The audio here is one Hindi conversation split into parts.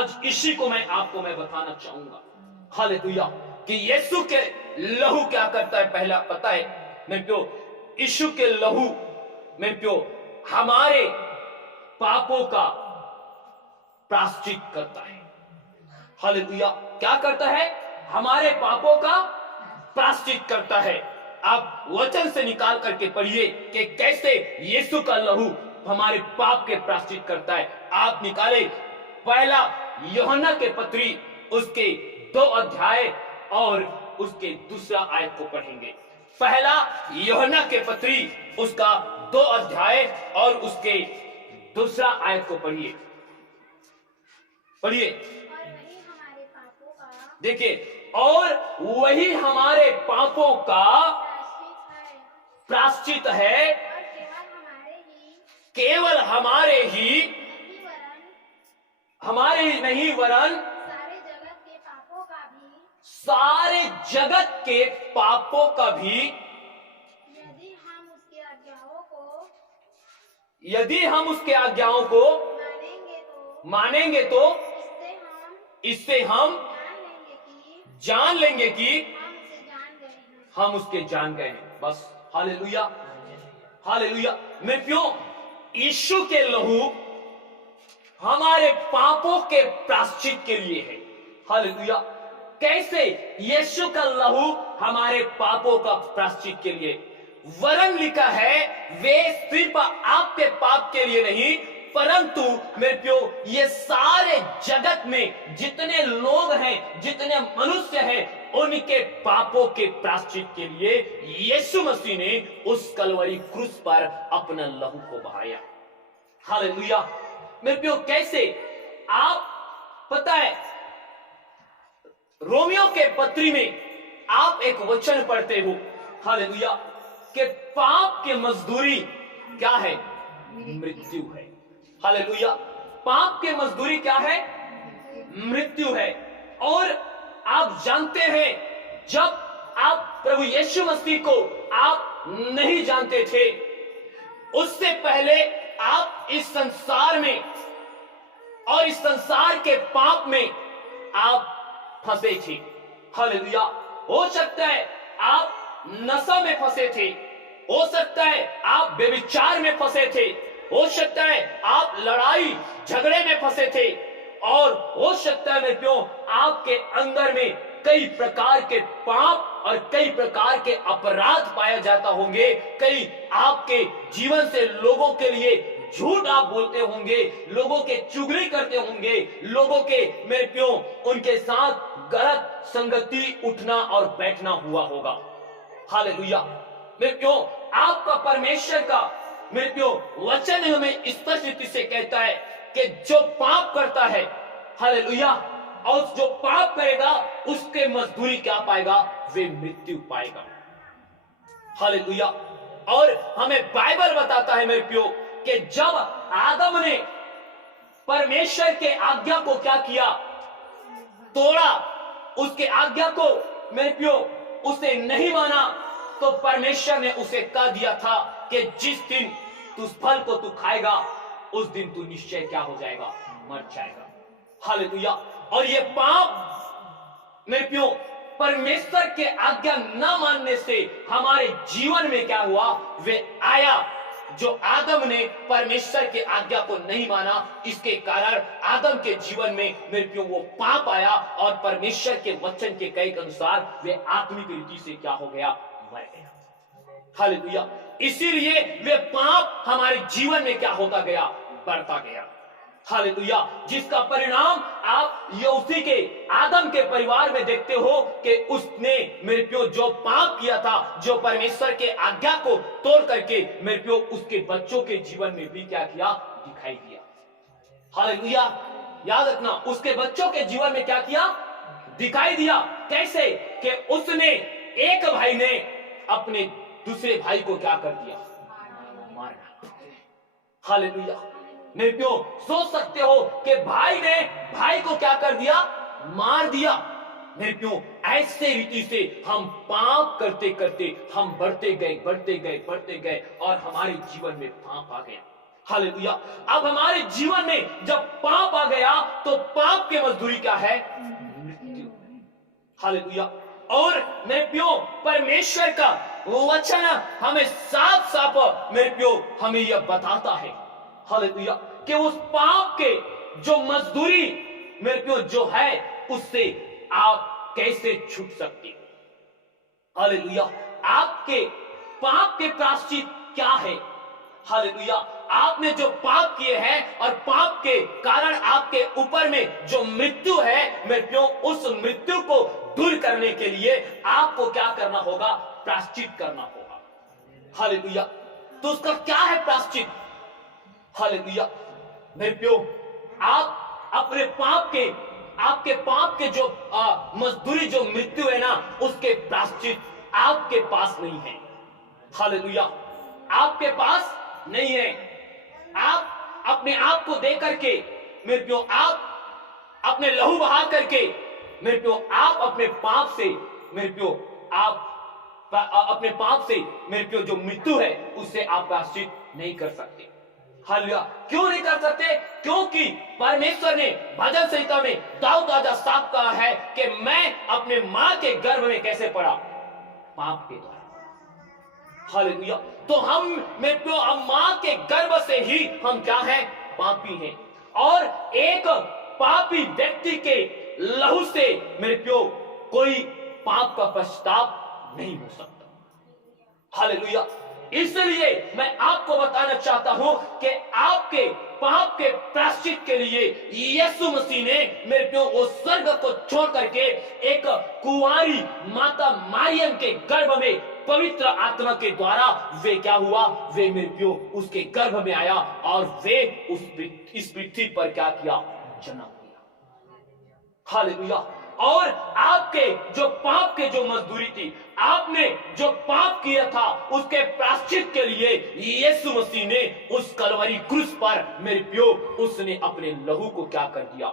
आज इसी को मैं आपको बताना चाहूंगा, हालेलुया, कि यीशु के लहू क्या करता है। पहला पता है मेरे प्यो, यीशु के लहू मेरे प्यो हमारे पापों का प्रायश्चित करता है। हालेलुया, क्या करता है? हमारे पापों का प्रायश्चित करता है। आप वचन से निकाल करके पढ़िए कि कैसे यीशु का लहू हमारे पाप के प्रायश्चित करता है। आप निकाले पहला यूहन्ना के पत्री उसके 2 अध्याय और उसके दूसरा आयत को पढ़ेंगे। पहला यूहन्ना के पत्री उसका 2 अध्याय और उसके दूसरा आयत को पढ़िए। पढ़िए, देखिए, और वही हमारे पापों का प्रायश्चित है, केवल हमारे ही नहीं वरन सारे जगत के पापों का भी यदि हम उसके आज्ञाओं को मानेंगे तो इससे हम जान लेंगे कि हम उसके जान गए हैं। बस, हालेलुया, हालेलुया। मैं क्यों? यीशु के लहू हमारे पापों के प्रायश्चित के लिए है। हालेलुया। कैसे यीशु का लहू हमारे पापों का प्रायश्चित के लिए? वरन लिखा है, वे सिर्फ आपके पाप के लिए नहीं, परंतु मेरे प्यो ये सारे जगत में जितने लोग हैं, जितने मनुष्य हैं, उनके पापों के प्रायश्चित के लिए यीशु मसीह ने उस कलवरी क्रूस पर अपना लहू को बहाया। हालेलुया। मेरे प्यो, कैसे? आप पता है, रोमियो के पत्री में आप एक वचन पढ़ते हो, हालेलुया, कि पाप की मजदूरी क्या है? मृत्यु है। हालेलुया। पाप की मजदूरी क्या है? मृत्यु है। और आप जानते हैं, जब आप प्रभु यीशु मसीह को आप नहीं जानते थे, उससे पहले आप इस संसार में और इस संसार के पाप में आप फंसे थे। हालेलुया। हो सकता है आप नशा में फंसे थे, हो सकता है आप व्यभिचार में फंसे थे, हो सकता है आप लड़ाई झगड़े में फंसे थे, और हो सकता है मेरे प्यो आपके अंदर में कई प्रकार के पाप और कई प्रकार के अपराध पाया जाता होंगे। कई आपके जीवन से लोगों के लिए झूठ आप बोलते होंगे, लोगों के चुगली करते होंगे, लोगों के मेरे प्यो उनके साथ गलत संगति उठना और बैठना हुआ होगा। हालेलुया। मेरे प्यो, आपका परमेश्वर का मेरे प्यो वचन हमें स्पष्ट रीति से कहता है कि जो पाप करता है, हालेलुया, और जो पाप करेगा उसके मजदूरी क्या पाएगा? वे मृत्यु पाएगा। हालेलुया। और हमें बाइबल बताता है मेरे प्यो कि जब आदम ने परमेश्वर के आज्ञा को क्या किया? तोड़ा, उसके आज्ञा को मेरे प्यो उसे नहीं माना, तो परमेश्वर ने उसे कह दिया था कि जिस दिन तू फल को तू खाएगा, उस दिन तू निश्चय क्या हो जाएगा? मर जाएगा। हालेलुया। और ये पाप मेरे प्यो परमेश्वर के आज्ञा न मानने से हमारे जीवन में क्या हुआ? वे आया। जो आदम ने परमेश्वर के आज्ञा को नहीं माना, इसके कारण आदम के जीवन में मेरे प्यो वो पाप आया, और परमेश्वर के वचन के कहे के अनुसार वे आत्मिक रीति से क्या हो गया? मर गया। हालेलुया। इसीलिए वे पाप हमारे जीवन में क्या होता गया? बढ़ता गया। हालेलुया। जिसका परिणाम आप यहूदी के आदम के परिवार में देखते हो कि उसने मेरे प्यो जो पाप किया था, जो परमेश्वर के आज्ञा को तोड़ करके मेरे प्यो उसके बच्चों के जीवन में भी क्या किया? दिखाई दिया। हालेलुया। याद रखना, उसके बच्चों के जीवन में क्या किया? दिखाई दिया। कैसे? कि उसने, एक भाई ने अपने दूसरे भाई को क्या कर दिया? मारना। हालेलुया। मेरे प्यो सोच सकते हो कि भाई ने भाई को क्या कर दिया? मार दिया। मेरे प्यो ऐसे रीति से हम पाप करते करते हम बढ़ते गए, बढ़ते गए, बढ़ते गए, और हमारे जीवन में पाप आ गया। हालेलुया। अब हमारे जीवन में जब पाप आ गया तो पाप की मजदूरी क्या है? मृत्यु। हालेलुया। और मेरे प्यो परमेश्वर का वचन हमें साफ साफ मेरे प्यो हमें यह बताता है, हालेलुया, कि उस पाप के जो मजदूरी मेरे प्यो जो है उससे आप कैसे छूट सकते हो। हालेलुया। आपके पाप के प्रायश्चित क्या है? हालेलुया। आपने जो पाप किए हैं और पाप के कारण आपके ऊपर में जो मृत्यु है मेरे प्यो, उस मृत्यु को दूर करने के लिए आपको क्या करना होगा? प्रायश्चित करना होगा। हालेलुया। तो उसका क्या है प्रायश्चित? हालेलुया। मेरे प्यो, आप अपने पाप के आपके पाप के जो मजदूरी जो मृत्यु है ना, उसके प्रायश्चित आपके पास नहीं है। हालेलुया। आपके पास नहीं है। आप अपने आप को दे करके मेरे प्यो, आप अपने लहू बहा करके मेरे प्यो, आप अपने पाप से मेरे प्यो, आप अपने पाप से मेरे प्यो जो मृत्यु है उससे आप प्रायश्चित नहीं कर सकते। हालेलुया। क्यों नहीं कर सकते? क्योंकि परमेश्वर ने भजन संहिता में दाऊद राजा साफ कहा है कि मैं अपने मां के गर्भ में कैसे पड़ा? पाप के द्वारा। हालेलुया। तो हम मेरे प्यो, हम मां के गर्भ से ही हम क्या हैं? पापी हैं। और एक पापी व्यक्ति के लहू से मेरे प्यो कोई पाप का पश्चाताप नहीं हो सकता। हालेलुया। इसलिए मैं आपको बताना चाहता हूं कि आपके पाप के प्रायश्चित के लिए यीशु मसीह ने मेरे प्यो वो स्वर्ग को छोड़ करके एक कुंवारी माता मरियम के गर्भ में पवित्र आत्मा के द्वारा वे क्या हुआ? वे मेरे प्यो उसके गर्भ में आया और वे इस पृथ्वी पर क्या किया? जन्म लिया। हालेलुया। और आपके जो पाप के जो मजदूरी थी, आपने जो पाप किया था उसके प्रायश्चित के लिए यीशु मसीह ने उस कलवरी क्रूस पर मेरे प्यो उसने अपने लहू को क्या कर दिया?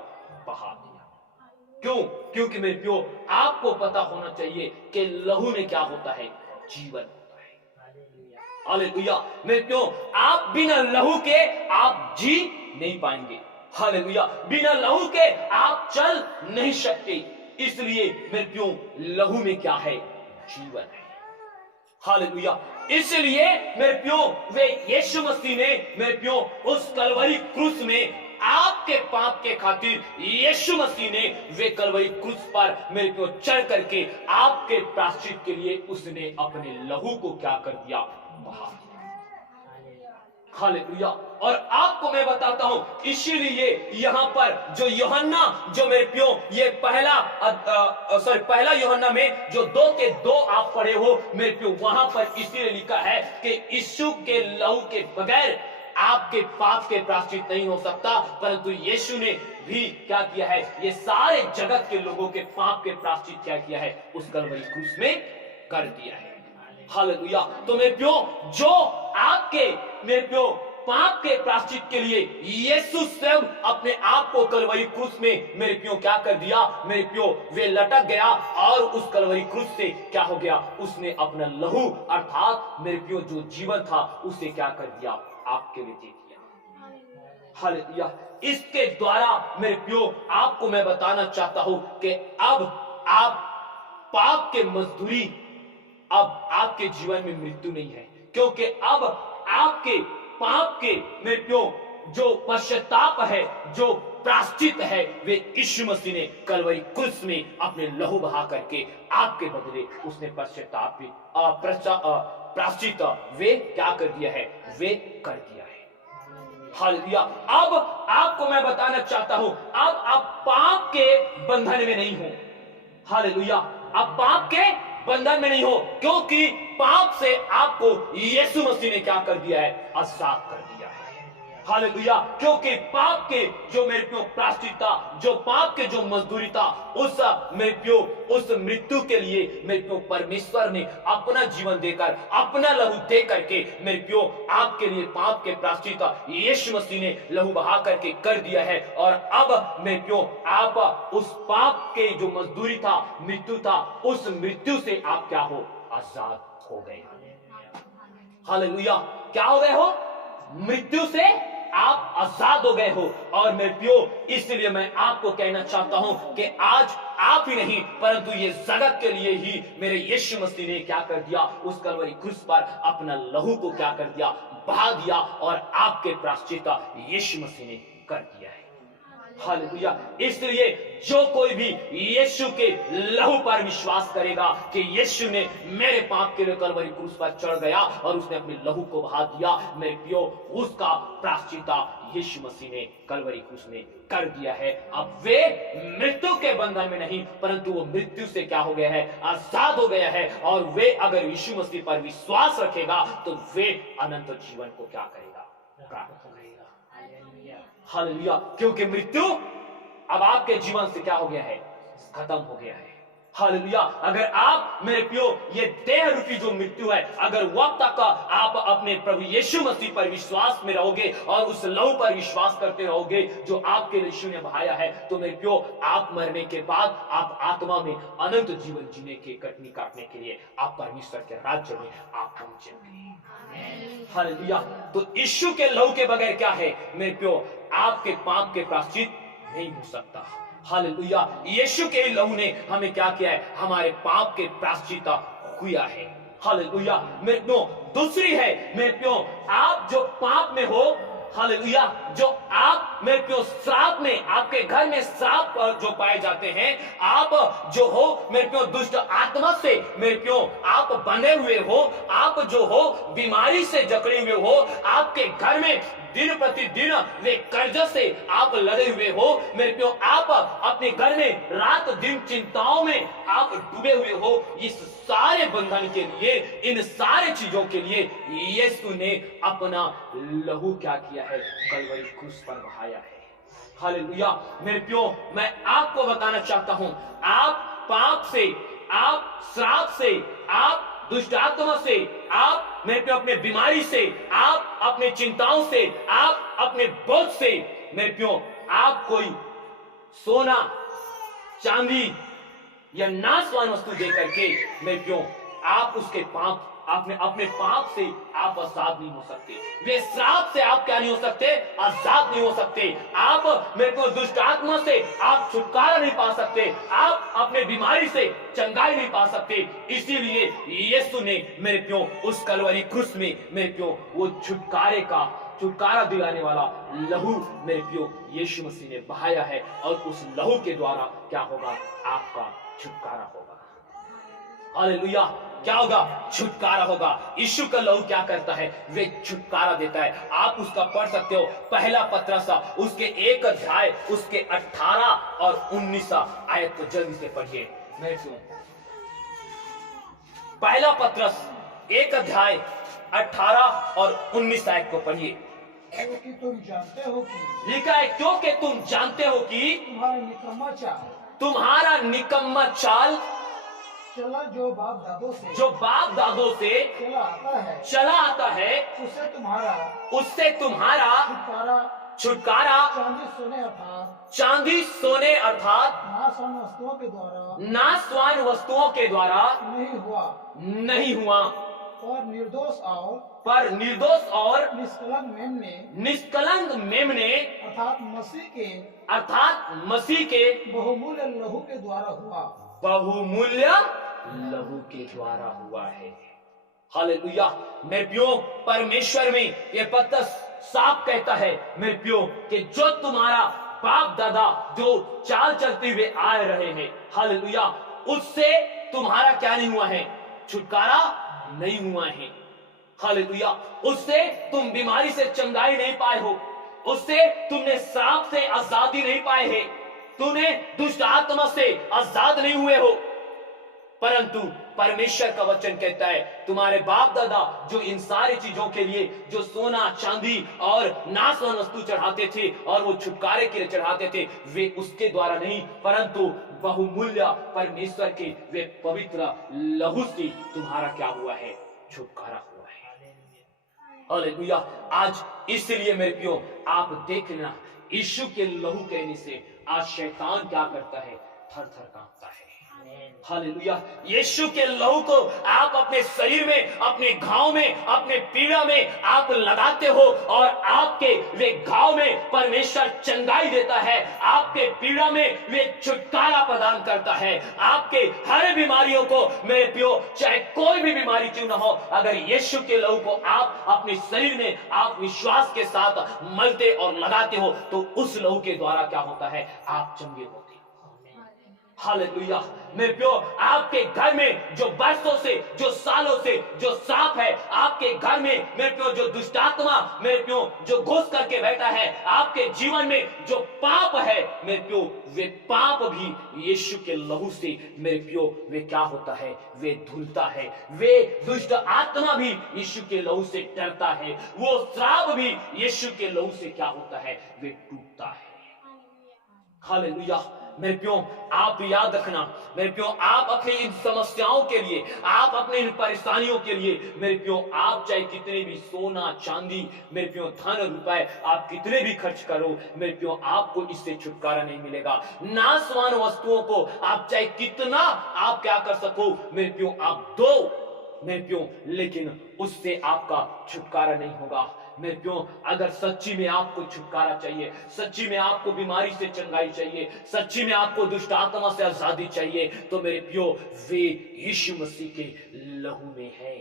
बहा दिया। क्यों? क्योंकि मेरे प्यो आपको पता होना चाहिए कि लहू में क्या होता है? जीवन होता है। हालेलुया। मेरे प्यो, आप बिना लहू के आप जी नहीं पाएंगे। हालेलुया। बिना लहू के आप चल नहीं सकते। इसलिए मेरे प्यो लहू में क्या है? जीवन है। हालेलुया। इसलिए मेरे प्यो वे यीशु मसीह ने मेरे प्यो उस कलवरी क्रूस में आपके पाप के खातिर यीशु मसीह ने वे कलवरी क्रूस पर मेरे प्यो चढ़ करके आपके प्रायश्चित के लिए उसने अपने लहू को क्या कर दिया? बहा दिया। हालेलुया। और आपको मैं बताता हूं, इसीलिए यहां पर जो यूहन्ना जो मेरे प्यो ये पहला यूहन्ना में जो 2 के 2 आप पढ़े हो मेरे प्यो, वहां पर इसीलिए लिखा है कि यीशु के लहू के बगैर आपके पाप के प्रायश्चित नहीं हो सकता, परंतु यीशु ने भी क्या किया है? ये सारे जगत के लोगों के पाप के प्रायश्चित क्या किया है? उस कलवरी क्रूस में कर दिया है। हालेलुया। तो मेरे प्यो, जो आपके मेरे प्यो पाप के प्रायश्चित के लिए यीशु स्वयं अपने आप को कलवरी क्रूस में मेरे प्यो क्या कर दिया? मेरे प्यो वे लटक गया और उस कलवरी क्रूस से क्या हो गया? उसने अपना लहू अर्थात मेरे प्यो जो जीवन था उसे क्या कर दिया? आपके लिए दे दिया। हालेलुया। इसके द्वारा मेरे प्यो आपको मैं बताना चाहता हूं कि अब आप पाप के मजदूरी, अब आपके जीवन में मृत्यु नहीं है, क्योंकि अब आपके पाप के मेरे प्यो जो पश्चाताप है, जो प्रायश्चित है, वे यीशु मसीह ने कलवरी क्रूस में अपने लहू बहा करके आपके बदले उसने पश्चाताप प्रायश्चित वे क्या कर दिया है? वे कर दिया है। हालेलुया। अब आपको मैं बताना चाहता हूं, अब आप पाप के बंधन में नहीं हो। हालेलुया। अब पाप के बंधन में नहीं हो, क्योंकि पाप से आपको यीशु मसीह ने क्या कर दिया है? आजाद कर दिया है। हालेलुया। क्योंकि पाप के जो मेरे प्यो प्रायश्चित था, जो पाप के जो मजदूरी था, उस मेरे प्यो उस मृत्यु के लिए मेरे प्यो परमेश्वर ने अपना जीवन देकर, अपना लहू दे करके मेरे प्यो आपके लिए पाप के प्रायश्चित यीशु मसीह ने लहू बहा करके कर दिया है। और अब मेरे प्यो आप उस पाप के जो मजदूरी था, मृत्यु था, उस मृत्यु से आप क्या हो? आजाद हो गए। हालेलुया। क्या हो गए हो? मृत्यु से आप आजाद हो गए हो। और मेरे प्रियो, इसलिए मैं आपको कहना चाहता हूं कि आज आप ही नहीं परंतु ये जगत के लिए ही मेरे यीशु मसीह ने क्या कर दिया, उस कलवरी क्रूस पर अपना लहू को क्या कर दिया, बहा दिया, और आपके प्रायश्चित यीशु मसीह ने कर दिया है। हालेलुया। इसलिए जो कोई भी यीशु के लहू पर विश्वास करेगा कि यीशु ने मेरे पाप के लिए कलवरी क्रूस पर चढ़ गया और उसने अपने लहू को बहा दिया, मेरे प्रियो, उसका प्रायश्चित यीशु मसीह ने कलवरी क्रूस में कर दिया है। अब वे मृत्यु के बंधन में नहीं परंतु वो मृत्यु से क्या हो गया है, आजाद हो गया है। और वे अगर यीशु मसीह पर विश्वास रखेगा तो वे अनंत जीवन को क्या करेगा, प्राप्त करेगा। हालेलुया। क्योंकि मृत्यु अब आपके जीवन से क्या हो गया है, खत्म हो गया है। हालेलुया। अगर आप मेरे प्रियो ये देह रूपी जो मृत्यु है, अगर वक्त तक आप अपने प्रभु यीशु मसीह पर विश्वास में रहोगे और उस लहू पर विश्वास करते रहोगे जो आपके लिए यीशु ने बहाया है, तो मेरे प्रियो आप मरने के बाद आप आत्मा में अनंत जीवन जीने के कटनी काटने के लिए आप परमेश्वर के राज्य में आप पहुंचेंगे। हालेलुया। तो यीशु के लहू के बगैर क्या है मेरे प्रियो, आपके पाप के प्रायश्चित नहीं हो सकता। हालेलुया। यीशु के लहू ने हमें क्या किया है, हमारे पाप के प्रायश्चित हुआ है। हालेलुया। मेरे प्रियो, दूसरी है मेरे प्रियो, आप जो पाप में हो, हालेलुया, जो आप मेरे प्रियो श्राप में, आपके घर में श्राप जो पाए जाते हैं, आप जो हो मेरे प्रियो दुष्ट आत्मा से मेरे प्रियो आप बंधे हुए हो, आप जो हो बीमारी से जकड़े हुए हो, आपके घर में दिन प्रतिदिन वे कर्ज से आप लड़े हुए हो मेरे प्रियो, आप अपने घर में रात दिन चिंताओं में आप डूबे हुए हो, इस सारे बंधन के लिए, इन सारे चीजों के लिए यीशु ने अपना लहू क्या किया है, कलवरी क्रूस पर बहाया है। हालेलुया। मेरे प्रियो, मैं आपको बताना चाहता हूं, आप पाप से, आप श्राप से, आप दुष्ट आत्मा से, आप मेरे प्रियो अपने बीमारी से, आप अपने चिंताओं से, आप अपने बोझ से, मेरे प्रियो आप कोई सोना चांदी या नाशवान वस्तु दे करके मेरे प्रियो आप उसके पाप, आपने अपने पाप से आप आजाद नहीं हो सकते। वे श्राप से आप क्या नहीं हो सकते, आजाद नहीं हो सकते। आप मेरे को दुष्ट आत्मा से आप छुटकारा नहीं पा सकते, आप अपने बीमारी से चंगाई नहीं पा सकते। इसीलिए यीशु ने मेरे प्यो उस कलवरी क्रूस में मेरे प्यो वो छुटकारा दिलाने वाला लहू मेरे प्यो यीशु मसीह ने बहाया है, और उस लहू के द्वारा क्या होगा, आपका छुटकारा होगा। हालेलुया। क्या होगा, छुटकारा होगा। यीशु का लहू क्या करता है, वे छुटकारा देता है। आप उसका पढ़ सकते हो, पहला पत्रस उसके 1 अध्याय उसके 18 और 19 आयत को जल्दी से पढ़िए मेरे सुनो। पहला पत्रस 1 अध्याय 18 और 19 आयत को पढ़िए। क्योंकि तुम जानते हो कि लिखा है, क्योंकि तुम जानते हो कि तुम्हारा निकम्मा चाल चला जो बाप दादों से चला आता है उससे तुम्हारा छुटकारा चांदी सोने अर्थात नाशवान वस्तुओं के द्वारा नहीं हुआ पर निर्दोष और निष्कलंक मेमने अर्थात मसीह के बहुमूल्य लहू के द्वारा हुआ। बहुमूल्य लहू के द्वारा हुआ है। हालेलुया। मेरे प्रियो, परमेश्वर में ये पत्र साफ कहता है मेरे प्रियो कि जो तुम्हारा बाप दादा जो चाल चलते हुए आ रहे हैं, हालेलुया, उससे तुम्हारा क्या नहीं हुआ है, छुटकारा नहीं हुआ है। हालेलुया। उससे तुम बीमारी से चंगाई नहीं पाए हो, उससे तुमने श्राप से आजादी नहीं पाए है, तूने दुष्ट आत्मा से आजाद नहीं हुए हो, परंतु परमेश्वर का वचन कहता है तुम्हारे बाप दादा जो इन सारी चीजों के लिए जो सोना चांदी और नाशवान वस्तु चढ़ाते थे और वो छुटकारे के लिए चढ़ाते थे, वे उसके द्वारा नहीं परंतु बहुमूल्य परमेश्वर के वे पवित्र लहू से तुम्हारा क्या हुआ है, छुटकारा हुआ है। हालेलुया। आज इसलिए मेरे प्रियो आप देख लेना, यीशु के लहू कहने से आज शैतान क्या करता है, थर थर कांपता है। हालेलुया। यीशु के लहू को आप अपने शरीर में, अपने घाव में, अपने पीड़ा में आप लगाते हो और आपके वे घाव में परमेश्वर चंगाई देता है, आपके पीड़ा में वे छुटकारा प्रदान करता है। आपके हर बीमारियों को मेरे प्रियो, चाहे कोई भी बीमारी क्यों ना हो, अगर यीशु के लहू को आप अपने शरीर में आप विश्वास के साथ मलते और लगाते हो तो उस लहू के द्वारा क्या होता है, आप चंगे होते हो। हालेलुया। मेरे प्रियो, आपके घर में जो बरसों से, जो सालों से जो सांप है, आपके घर में मेरे प्रियो जो दुष्ट आत्मा मेरे प्रियो जो घुस करके बैठा है, आपके जीवन में जो पाप है मेरे प्रियो, वे पाप भी यीशु के लहू से मेरे प्रियो वे क्या होता है, वे धुलता है। वे दुष्ट आत्मा भी यीशु के लहू से डरता है, वो श्राप भी यीशु के लहू से क्या होता है, वे टूटता है। हालेलुया। मेरे प्यो, आप याद रखना मेरे प्यो, आप अपनी इन समस्याओं के लिए, आप अपने इन परेशानियों के लिए मेरे प्यो, आप चाहे कितने भी सोना चांदी मेरे प्यो धन रुपए आप कितने भी खर्च करो मेरे प्यो, आपको इससे छुटकारा नहीं मिलेगा। नाशवान वस्तुओं को आप चाहे कितना आप क्या कर सको मेरे प्यो, आप दो मेरे प्यो, लेकिन उससे आपका छुटकारा नहीं होगा। मेरे प्यो, अगर सच्ची में आपको छुटकारा चाहिए, सच्ची में आपको बीमारी से चंगाई चाहिए, सच्ची में आपको दुष्ट आत्मा से आजादी चाहिए, तो मेरे प्यो वे यीशु मसीह के लहू में है।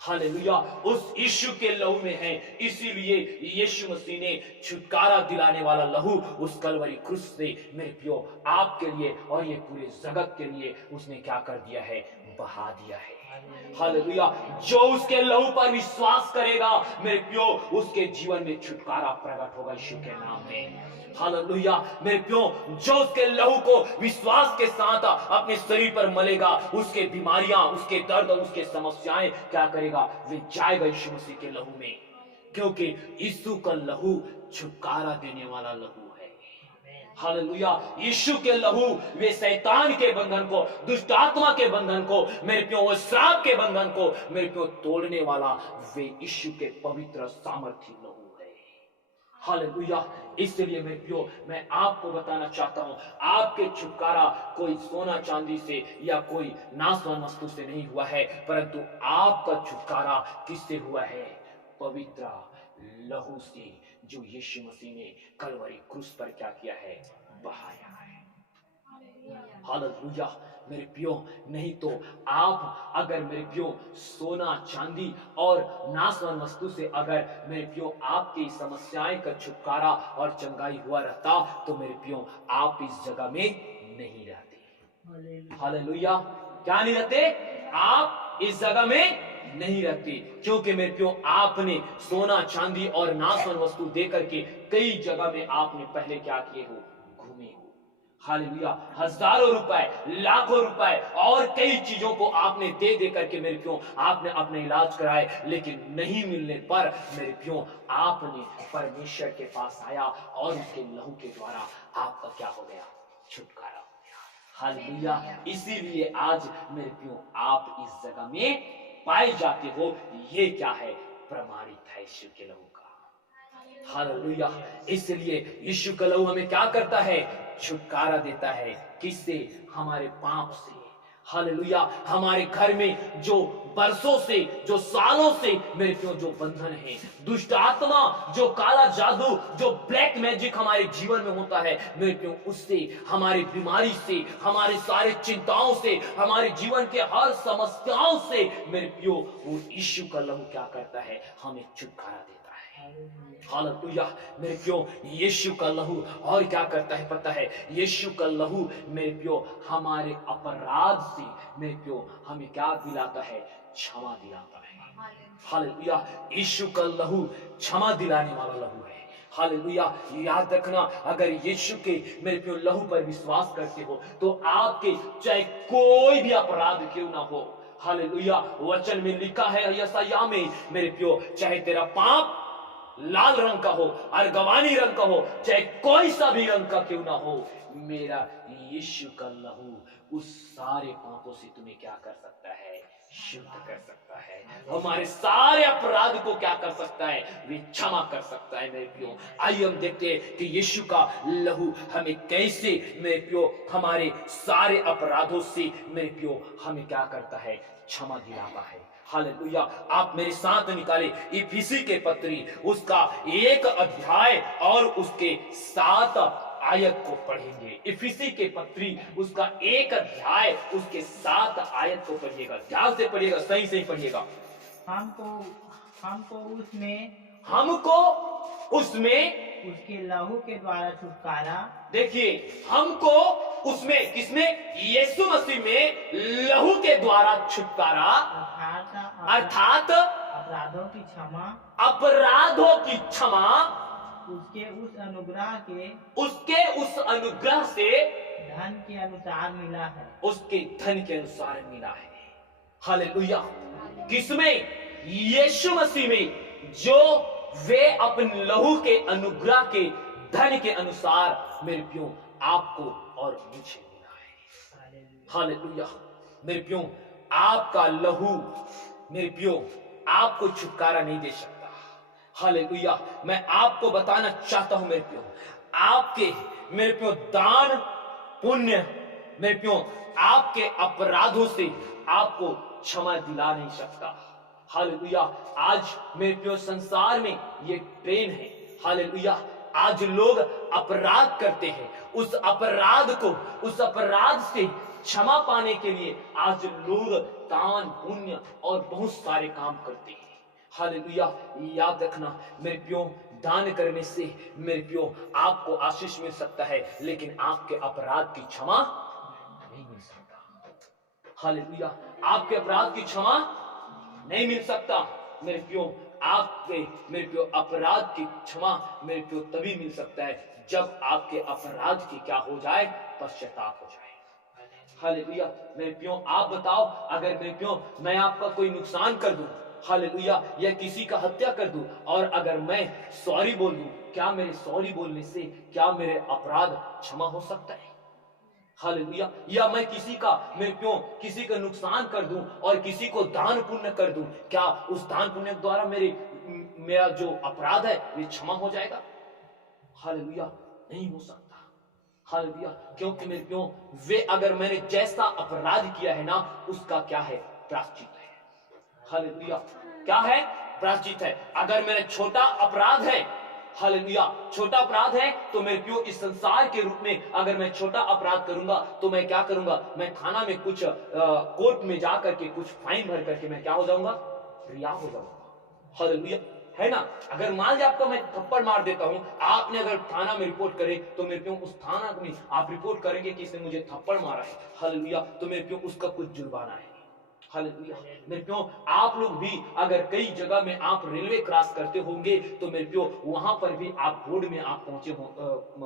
हालेलुया। उस यीशु के लहू में है, इसीलिए यीशु मसीह ने छुटकारा दिलाने वाला लहू उस कलवरी क्रूस से मेरे प्यो आपके लिए और ये पूरे जगत के लिए उसने क्या कर दिया है, बहा दिया है। हालेलुया। जो उसके लहू पर विश्वास करेगा मेरे प्यो, उसके जीवन में छुटकारा प्रकट होगा यीशु के नाम में। हालेलुया। मेरे प्यो, जो उसके लहू को विश्वास के साथ अपने शरीर पर मलेगा, उसके बीमारियां, उसके दर्द, उसके समस्याएं क्या करेगा, वे जाएगा यीशु मसीह के लहू में, क्योंकि यीशु का लहू छुटकारा देने वाला लहू है। हालेलुया। यीशु के लहू वे शैतान के बंधन को, दुष्ट आत्मा के बंधन को मेरे प्यो, वो श्राप के बंधन को मेरे प्यो तोड़ने वाला वे यीशु के पवित्र सामर्थ्य लहू है। हालेलुया। इसलिए मेरे प्यो, मैं आपको बताना चाहता हूं, आपके छुटकारा कोई सोना चांदी से या कोई नाशवान वस्तु से नहीं हुआ है, परंतु आपका छुटकारा किससे हुआ है, पवित्र लहू से, जो यीशु मसीह ने कलवरी क्रूस पर क्या किया है, बहाया है। हालेलुया। मेरे प्यो, नहीं तो आप अगर मेरे प्यो सोना चांदी और नाशवान वस्तु से अगर मेरे प्यो आपकी समस्याएं का छुटकारा और चंगाई हुआ रहता, तो मेरे प्यो आप इस जगह में नहीं रहते। हालेलुया। क्या नहीं रहते, आप इस जगह में नहीं रहती, क्योंकि मेरे प्यो आपने सोना चांदी और नाशवान वस्तु देकर के कई जगह में आपने पहले क्या किए हो, घूमे हो। हालेलुया। हजारों रुपए, लाखों रुपए और कई चीजों को आपने दे दे करके मेरे प्यो आपने अपने इलाज कराए, लेकिन नहीं मिलने पर मेरे प्यो आपने परमेश्वर के पास आया और उसके लहू के द्वारा आपका क्या हो गया, छुटकारा हो गया। हालेलुया। इसीलिए आज मेरे प्यो आप इस जगह में पाए जाते हो। ये क्या है, प्रमाणित है यीशु के लहू का। हालेलुया। इसलिए यीशु का लहू हमें क्या करता है, छुटकारा देता है। किससे, हमारे पाप से। हालेलुया। हमारे घर में जो बरसों से, जो सालों से मेरे प्यो जो बंधन है, दुष्ट आत्मा, जो काला जादू, जो ब्लैक मैजिक हमारे जीवन में होता है मेरे प्यो, उससे, हमारी बीमारी से, हमारे सारे चिंताओं से, हमारे जीवन के हर समस्याओं से मेरे प्यो वो यीशु का लहू क्या करता है, हमें छुटकारा देता है। हालेलुया। मेरे प्यो यीशु का लहू और क्या करता है पता है, यीशु का लहू मेरे प्यो हमारे अपराध से मेरे प्यो हमें क्या दिलाता है, क्षमा दिलाता है। हालेलुया। यीशु का लहू क्षमा दिलाने वाला लहू है। हालेलुया। याद रखना, अगर यीशु के मेरे प्यो लहू पर विश्वास करते हो तो आपके चाहे कोई भी अपराध क्यों ना हो, हालेलुया, वचन में लिखा है यशायाह में मेरे प्यो, चाहे तेरा पाप लाल रंग का हो, अर्गवानी रंग का हो, चाहे कोई सा भी रंग का क्यों ना हो, मेरा यीशु का लहू उस सारे पापों से तुम्हें क्या कर सकता है, शुद्ध कर सकता है, हमारे सारे अपराध को क्या कर सकता है, वे क्षमा कर सकता है। मेरे प्रियो, आइए हम देखते हैं कि यीशु का लहू हमें कैसे मेरे प्रियो हमारे सारे अपराधों से मेरे प्रियो हमें क्या करता है, क्षमा दिलाता है। हालेलुया। आप मेरे साथ निकाले इफिसी के पत्री उसका 1 अध्याय और उसके 7 आयत को पढ़ेंगे। इफिसी के पत्री उसका 1 अध्याय उसके 7 आयत को पढ़िएगा, ध्यान से पढ़िएगा, सही से पढ़िएगा। हमको उसमें उसके लहू के द्वारा छुटकारा, देखिए, हमको उसमें, किसमें, यीशु मसीह में लहू के द्वारा छुटकारा अर्थात अपराधों की क्षमा उसके उस अनुग्रह से धन के अनुसार मिला है, उसके धन के अनुसार मिला है। हालेलुया। किसमें, यीशु मसीह में, जो वे अपने लहू के अनुग्रह के धन के अनुसार मेरे प्रियो आपको और मुझे मिला है। हालेलुया। मेरे प्रियो, आपका लहू मेरे प्रियो आपको छुटकारा नहीं दे सकता। हालेलुया। मैं आपको बताना चाहता हूं मेरे प्रियो, आपके मेरे प्रियो दान पुण्य मेरे प्रियो आपके अपराधों से आपको क्षमा दिला नहीं सकता। हालेलुया। आज मेरे प्रियो संसार में ये ट्रेन है। हालेलुया। आज लोग अपराध करते हैं, उस अपराध से क्षमा पाने के लिए आज लोग दान पुण्य और बहुत सारे काम करते हैं। हालेलुया। याद रखना मेरे प्रियो, दान करने से मेरे प्रियो आपको आशीष मिल सकता है, लेकिन आपके अपराध की क्षमा नहीं मिल सकता। हालेलुया। आपके अपराध की क्षमा नहीं मिल सकता मेरे प्रियो। आपके मेरे प्रियो अपराध की क्षमा मेरे प्रियो तभी मिल सकता है जब आपके अपराध की क्या हो जाए, पश्चाताप हो जाए। हालेलुया। मेरे प्रियो, आप बताओ, अगर मेरे प्रियो मैं आपका कोई नुकसान कर दूं, हालेलुया, या किसी का हत्या कर दूं, और अगर मैं सॉरी बोल दूं, क्या मेरे सॉरी बोलने से क्या मेरे अपराध क्षमा हो सकता है? हालेलुया। या मैं किसी का नुकसान कर दूं और किसी को दान पुण्य कर दूं, क्या उस दान पुण्य द्वारा मेरा जो अपराध है वे क्षमा हो जाएगा? हालेलुया। नहीं हो सकता। हालेलुया। क्योंकि मेरे प्रियो, वे अगर मैंने जैसा अपराध किया है ना, उसका क्या है, प्रायश्चित है। हालेलुया। क्या है, प्रायश्चित है। अगर मेरा छोटा अपराध है, हालेलुया, छोटा अपराध है, तो मेरे प्रियो इस संसार के रूप में अगर मैं छोटा अपराध करूंगा तो मैं क्या करूंगा, मैं थाना में कुछ कोर्ट में जाकर के कुछ फाइन भर करके मैं क्या हो जाऊंगा, रिहा हो जाऊंगा। हालेलुया, है ना। अगर मान लिया आपका मैं थप्पड़ मार देता हूं, आपने अगर थाना में रिपोर्ट करे तो मेरे प्रियो उस थाना में आप रिपोर्ट करेंगे कि इसने मुझे थप्पड़ मारा है। हालेलुया। तो मेरे प्रियो उसका कुछ जुर्माना है। हालेलुया। मेरे प्रियो, आप लोग भी अगर कई जगह में आप रेलवे क्रॉस करते होंगे तो मेरे प्रियो वहां पर भी आप बोर्ड में आप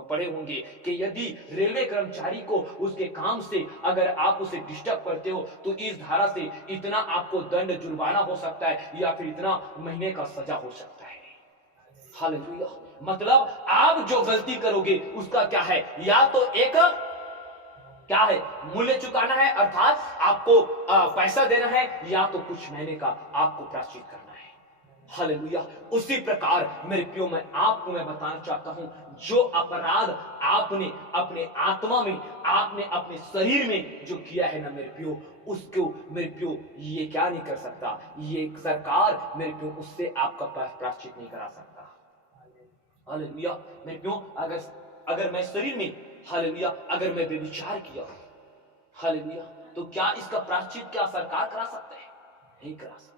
पढ़े होंगे कि यदि रेलवे कर्मचारी को उसके काम से अगर आप उसे डिस्टर्ब करते हो तो इस धारा से इतना आपको दंड जुर्माना हो सकता है या फिर इतना महीने का सजा हो सकता है। हालेलुया। मतलब आप जो गलती करोगे उसका क्या है, या तो एक क्या है, मूल्य चुकाना है, अर्थात आपको पैसा देना है, या तो कुछ महीने का आपको प्रायश्चित करना है। हालेलुया। उसी प्रकार मेरे प्रियो मैं बताना चाहता हूं, जो अपराध आपने अपने आत्मा में, आपने अपने शरीर में जो किया है ना मेरे प्रियो, उसको मेरे प्रियो ये क्या नहीं कर सकता, ये सरकार मेरे प्रियो उससे आपका प्रायश्चित नहीं करा सकता। हालेलुया। मेरे प्रियो, अगर मैं शरीर में, हालेलुया, अगर मैं व्यभिचार किया, हालेलुया, तो क्या इसका प्रायश्चित क्या सरकार करा सकता है? नहीं करा सकता।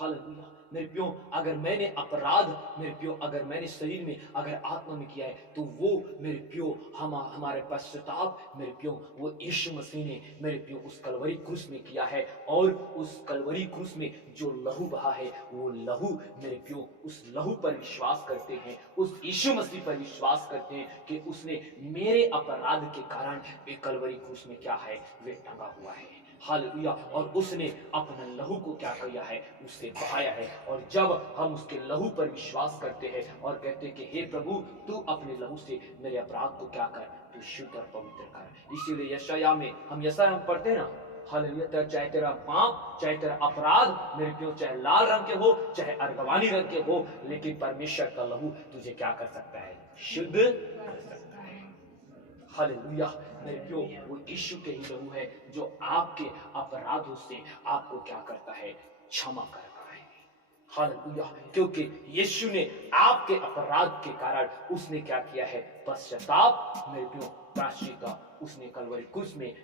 हालेलुया। मेरे प्रियो, अगर मैंने अपराध मेरे प्रियो अगर मैंने शरीर में अगर आत्मा में किया है तो वो मेरे प्रियो हमारे पश्चाताप मेरे प्रियो वो यीशु मसीह ने मेरे प्रियो उस कलवरी क्रूस में किया है। और उस कलवरी क्रूस में जो लहू बहा है वो लहू मेरे प्रियो, उस लहू पर विश्वास करते हैं, उस यीशु मसीह पर विश्वास करते हैं कि उसने मेरे अपराध के कारण वे कलवरी क्रूस में क्या है, वे टंगा हुआ है। हालेलुया। और उसने अपना लहू को क्या किया है, उससे बहाया है। और जब हम उसके लहू पर विश्वास करते हैं और कहते हैं कि हे प्रभु, तू अपने लहू से मेरे अपराध को क्या कर, तू शुद्ध और पवित्र कर। इसीलिए यशाया में हम पढ़ते हैं ना, हालेलुया, चाहे तेरा पाप, चाहे तेरा अपराध मेरे प्यो चाहे लाल रंग के हो, चाहे अर्गवानी रंग के हो, लेकिन परमेश्वर का लहू तुझे क्या कर सकता है? शुद्ध कर सकता है। हालेलुया मेरे प्यो, वो यीशु के ही लहू है जो आपके अपराधों से आपको क्या करता है? क्षमा करता है। हालेलुया, क्योंकि यीशु ने आपके अपराध के कारण उसने क्या किया है? पश्चाताप मेरे प्यो, प्रायश्चित उसने कलवरी क्रूस में